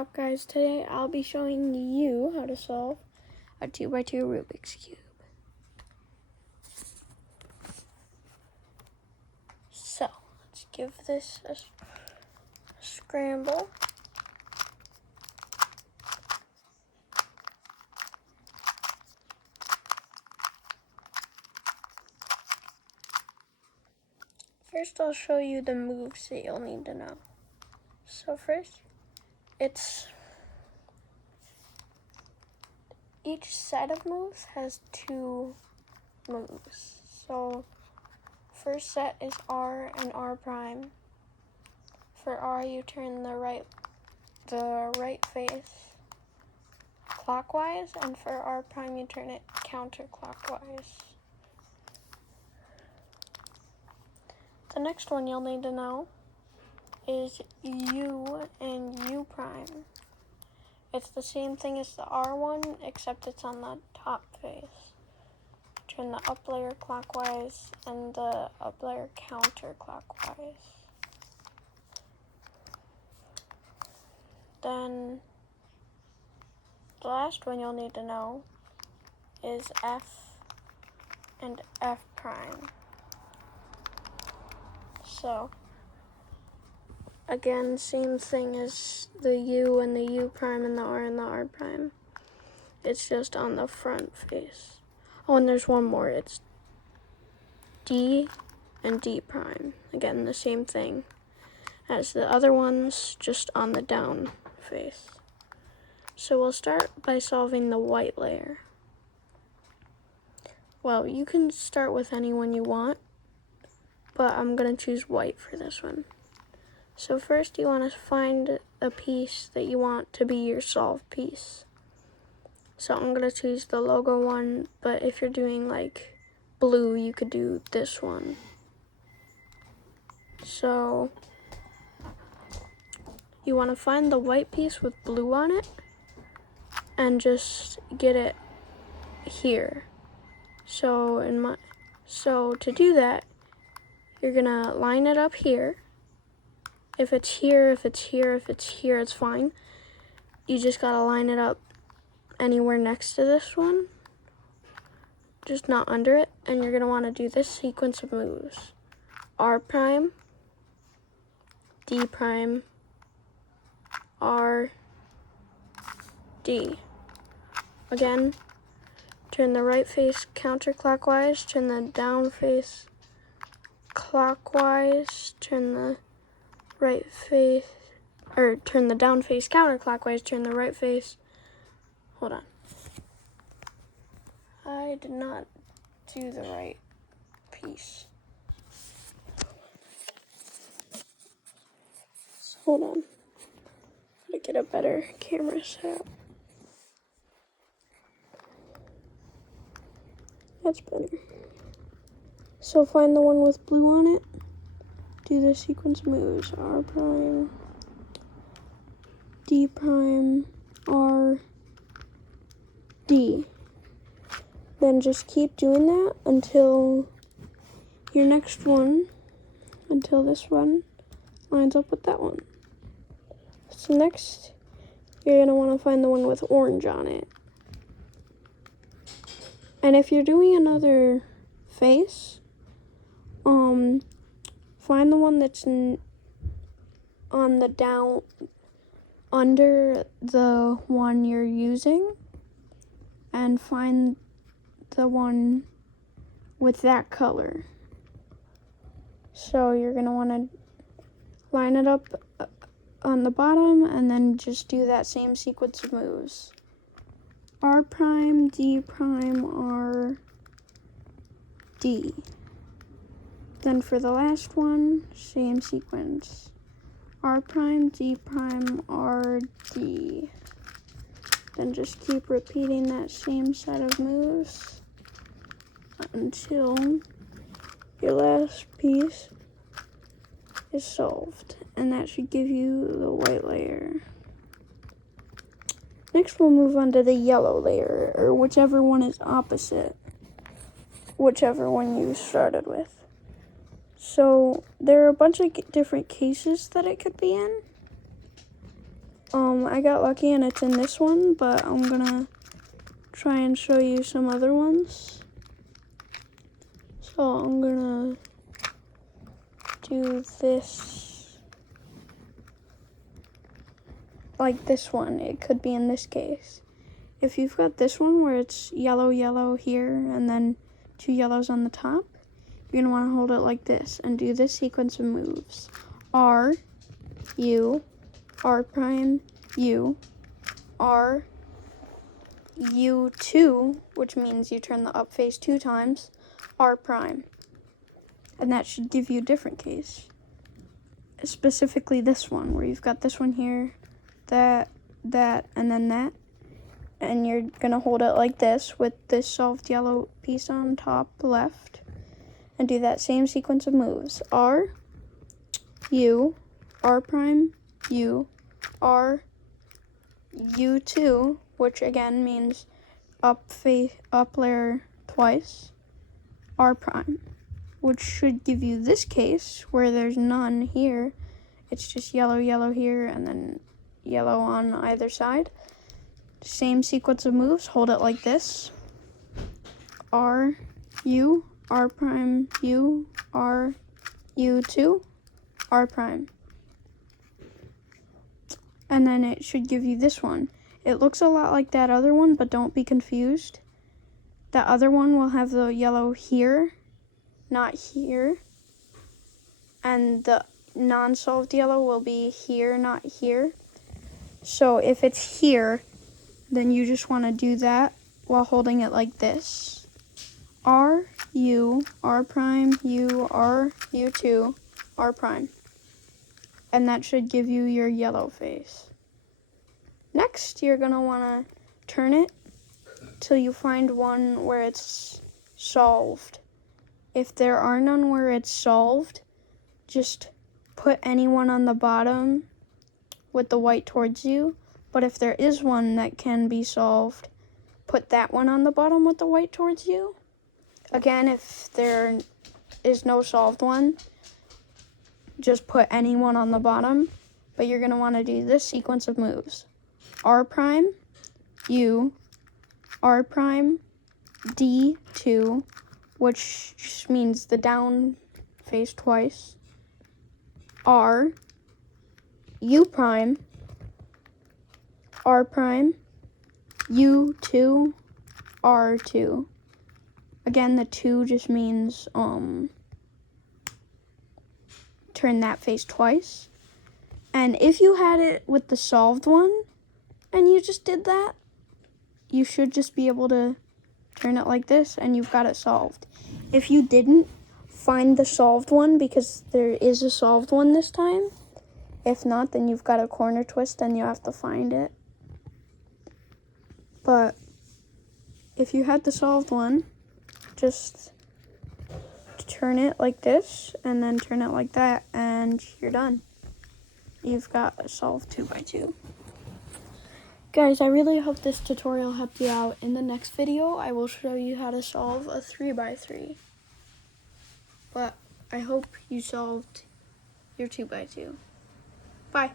Up guys, today I'll be showing you how to solve a 2x2 Rubik's Cube. So, let's give this a scramble. First I'll show you the moves that you'll need to know. So first, each set of moves has two moves. So first set is R and R prime. For R, you turn the right face clockwise, and for R prime, you turn it counterclockwise. The next one you'll need to know is U and U prime. It's the same thing as the R one, except it's on the top face. Turn the up layer clockwise and the up layer counterclockwise. Then the last one you'll need to know is F and F prime. So again, same thing as the U and the U prime and the R prime. It's just on the front face. Oh, and there's one more. It's D and D prime. Again, the same thing as the other ones, just on the down face. So we'll start by solving the white layer. Well, you can start with any one you want, but I'm going to choose white for this one. So first you want to find a piece that you want to be your solve piece. So I'm going to choose the logo one, but if you're doing like blue, you could do this one. So you want to find the white piece with blue on it and just get it here. So to do that, you're going to line it up here. If it's here, it's fine. You just gotta line it up anywhere next to this one, just not under it. And you're gonna wanna do this sequence of moves. R prime, D prime, R, D. Again, turn the right face counterclockwise, turn the down face clockwise, turn the down face counterclockwise, turn the right face. Hold on. I did not do the right piece. So hold on. Gotta get a better camera set up. That's better. So find the one with blue on it. Do the sequence moves. R prime, D prime, R, D. Then just keep doing that until your next one, until this one lines up with that one. So next, you're going to want to find the one with orange on it. And if you're doing another face, find the one that's on the down, under the one you're using, and find the one with that color. So you're going to want to line it up on the bottom and then just do that same sequence of moves. R prime, D prime, R, D. Then for the last one, same sequence. R prime, D prime, R, D. Then just keep repeating that same set of moves until your last piece is solved. And that should give you the white layer. Next we'll move on to the yellow layer, or whichever one is opposite, whichever one you started with. So there are a bunch of different cases that it could be in. I got lucky and it's in this one, but I'm gonna try and show you some other ones. So I'm gonna do this, like this one. It could be in this case. If you've got this one where it's yellow, yellow here, and then 2 yellows on the top, you're gonna wanna hold it like this and do this sequence of moves. R, U, R prime, U, R, U2, which means you turn the up face 2 times, R prime. And that should give you a different case. Specifically this one, where you've got this one here, that, and then that. And you're gonna hold it like this with this solved yellow piece on top left. And do that same sequence of moves. R, U, R prime, U, R, U2, which again means up layer twice, R prime, which should give you this case where there's none here. It's just yellow, yellow here, and then yellow on either side. Same sequence of moves, hold it like this. R, U, R prime, U, R, U2, R prime. And then it should give you this one. It looks a lot like that other one, but don't be confused. That other one will have the yellow here, not here. And the non-solved yellow will be here, not here. So if it's here, then you just want to do that while holding it like this. R, U, R prime, U, R, U2, R prime. And that should give you your yellow face. Next, you're going to want to turn it till you find one where it's solved. If there are none where it's solved, just put anyone on the bottom with the white towards you. But if there is one that can be solved, put that one on the bottom with the white towards you. Again, if there is no solved one, just put anyone on the bottom. But you're going to want to do this sequence of moves. R prime, U, R prime, D2, which just means the down face twice. R, U prime, R prime, U2, R2. Again, the 2 just means turn that face twice. And if you had it with the solved one and you just did that, you should just be able to turn it like this and you've got it solved. If you didn't, find the solved one because there is a solved one this time. If not, then you've got a corner twist and you have to find it. But if you had the solved one, just turn it like this and then turn it like that and you're done. You've got a solved 2x2. Guys, I really hope this tutorial helped you out. In the next video, I will show you how to solve a 3x3. But I hope you solved your 2x2. Bye.